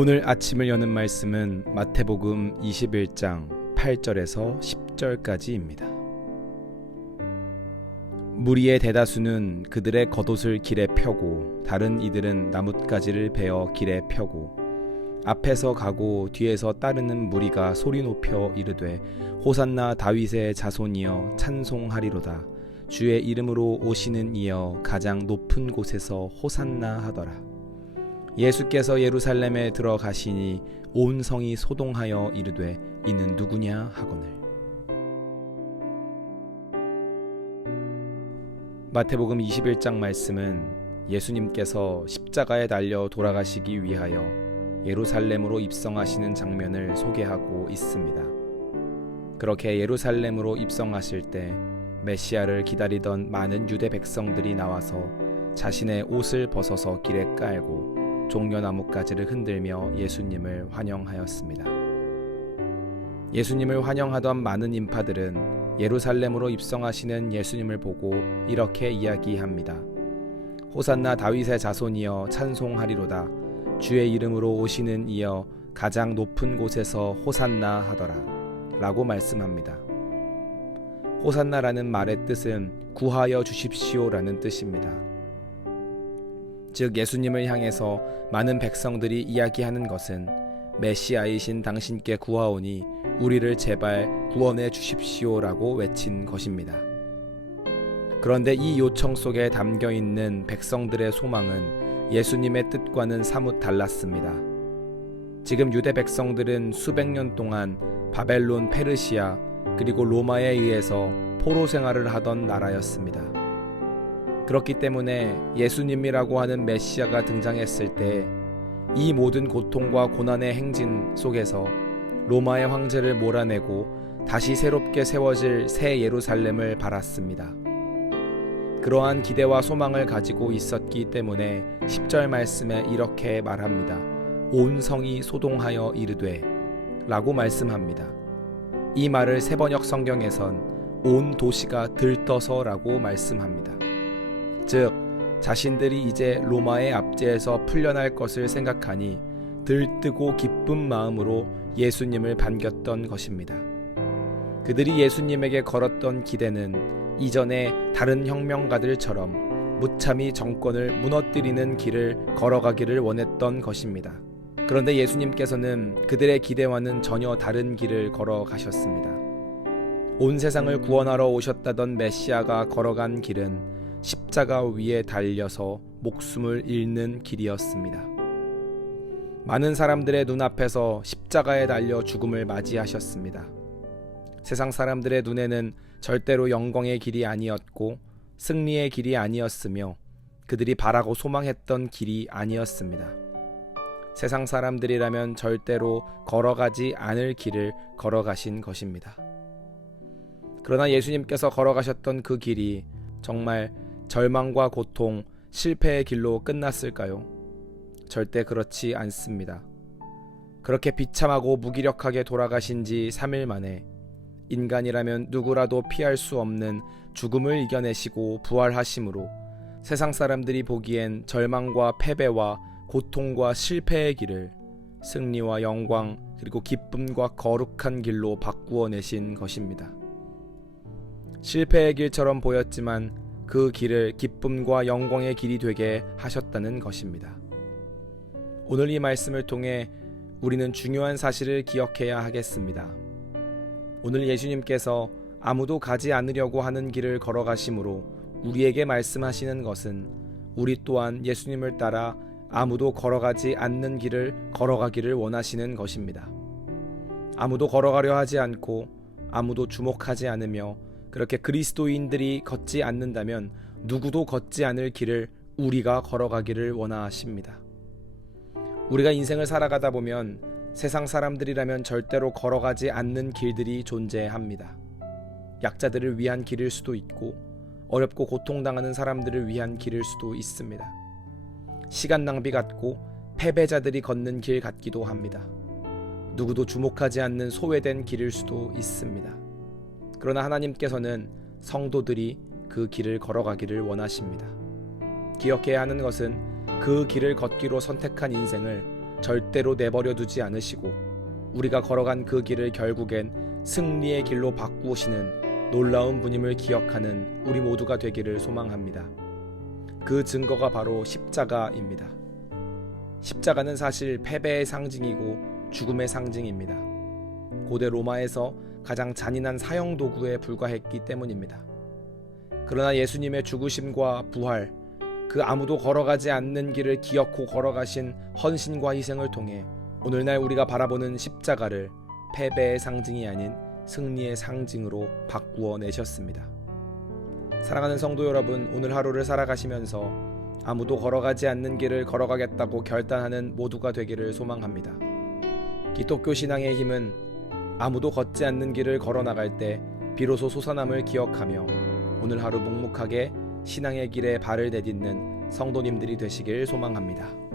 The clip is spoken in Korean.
오늘 아침을 여는 말씀은 마태복음 21장 8절에서 10절까지입니다. 무리의 대다수는 그들의 겉옷을 길에 펴고 다른 이들은 나뭇가지를 베어 길에 펴고 앞에서 가고 뒤에서 따르는 무리가 소리 높여 이르되 호산나 다윗의 자손이여 찬송하리로다. 주의 이름으로 오시는 이여 가장 높은 곳에서 호산나 하더라. 예수께서 예루살렘에 들어가시니 온 성이 소동하여 이르되 이는 누구냐 하거늘. 마태복음 21장 말씀은 예수님께서 십자가에 달려 돌아가시기 위하여 예루살렘으로 입성하시는 장면을 소개하고 있습니다. 그렇게 예루살렘으로 입성하실 때 메시아를 기다리던 많은 유대 백성들이 나와서 자신의 옷을 벗어서 길에 깔고 종려나뭇가지를 흔들며 예수님을 환영하였습니다. 예수님을 환영하던 많은 인파들은 예루살렘으로 입성하시는 예수님을 보고 이렇게 이야기합니다. 호산나 다윗의 자손이여 찬송하리로다. 주의 이름으로 오시는 이여 가장 높은 곳에서 호산나 하더라 라고 말씀합니다. 호산나라는 말의 뜻은 구하여 주십시오 라는 뜻입니다. 즉 예수님을 향해서 많은 백성들이 이야기하는 것은 메시아이신 당신께 구하오니 우리를 제발 구원해 주십시오 라고 외친 것입니다. 그런데 이 요청 속에 담겨있는 백성들의 소망은 예수님의 뜻과는 사뭇 달랐습니다. 지금 유대 백성들은 수백 년 동안 바벨론, 페르시아 그리고 로마에 의해서 포로 생활을 하던 나라였습니다. 그렇기 때문에 예수님이라고 하는 메시아가 등장했을 때 이 모든 고통과 고난의 행진 속에서 로마의 황제를 몰아내고 다시 새롭게 세워질 새 예루살렘을 바랐습니다. 그러한 기대와 소망을 가지고 있었기 때문에 10절 말씀에 이렇게 말합니다. 온 성이 소동하여 이르되 라고 말씀합니다. 이 말을 세번역 성경에선 온 도시가 들떠서 라고 말씀합니다. 즉 자신들이 이제 로마의 압제에서 풀려날 것을 생각하니 들뜨고 기쁜 마음으로 예수님을 반겼던 것입니다. 그들이 예수님에게 걸었던 기대는 이전에 다른 혁명가들처럼 무참히 정권을 무너뜨리는 길을 걸어가기를 원했던 것입니다. 그런데 예수님께서는 그들의 기대와는 전혀 다른 길을 걸어가셨습니다. 온 세상을 구원하러 오셨다던 메시아가 걸어간 길은 십자가 위에 달려서 목숨을 잃는 길이었습니다. 많은 사람들의 눈앞에서 십자가에 달려 죽음을 맞이하셨습니다. 세상 사람들의 눈에는 절대로 영광의 길이 아니었고 승리의 길이 아니었으며 그들이 바라고 소망했던 길이 아니었습니다. 세상 사람들이라면 절대로 걸어가지 않을 길을 걸어가신 것입니다. 그러나 예수님께서 걸어가셨던 그 길이 정말 절망과 고통, 실패의 길로 끝났을까요? 절대 그렇지 않습니다. 그렇게 비참하고 무기력하게 돌아가신 지 3일 만에 인간이라면 누구라도 피할 수 없는 죽음을 이겨내시고 부활하심으로 세상 사람들이 보기엔 절망과 패배와 고통과 실패의 길을 승리와 영광 그리고 기쁨과 거룩한 길로 바꾸어 내신 것입니다. 실패의 길처럼 보였지만 그 길을 기쁨과 영광의 길이 되게 하셨다는 것입니다. 오늘 이 말씀을 통해 우리는 중요한 사실을 기억해야 하겠습니다. 오늘 예수님께서 아무도 가지 않으려고 하는 길을 걸어가심으로 우리에게 말씀하시는 것은 우리 또한 예수님을 따라 아무도 걸어가지 않는 길을 걸어가기를 원하시는 것입니다. 아무도 걸어가려 하지 않고 아무도 주목하지 않으며 그렇게 그리스도인들이 걷지 않는다면 누구도 걷지 않을 길을 우리가 걸어가기를 원하십니다. 우리가 인생을 살아가다 보면 세상 사람들이라면 절대로 걸어가지 않는 길들이 존재합니다. 약자들을 위한 길일 수도 있고 어렵고 고통당하는 사람들을 위한 길일 수도 있습니다. 시간 낭비 같고 패배자들이 걷는 길 같기도 합니다. 누구도 주목하지 않는 소외된 길일 수도 있습니다. 그러나 하나님께서는 성도들이 그 길을 걸어가기를 원하십니다. 기억해야 하는 것은 그 길을 걷기로 선택한 인생을 절대로 내버려 두지 않으시고 우리가 걸어간 그 길을 결국엔 승리의 길로 바꾸시는 놀라운 분임을 기억하는 우리 모두가 되기를 소망합니다. 그 증거가 바로 십자가입니다. 십자가는 사실 패배의 상징이고 죽음의 상징입니다. 고대 로마에서 가장 잔인한 사형 도구에 불과했기 때문입니다. 그러나 예수님의 죽으심과 부활, 그 아무도 걸어가지 않는 길을 기어코 걸어가신 헌신과 희생을 통해 오늘날 우리가 바라보는 십자가를 패배의 상징이 아닌 승리의 상징으로 바꾸어 내셨습니다. 사랑하는 성도 여러분, 오늘 하루를 살아가시면서 아무도 걸어가지 않는 길을 걸어가겠다고 결단하는 모두가 되기를 소망합니다. 기독교 신앙의 힘은 아무도 걷지 않는 길을 걸어나갈 때 비로소 솟아남을 기억하며 오늘 하루 묵묵하게 신앙의 길에 발을 내딛는 성도님들이 되시길 소망합니다.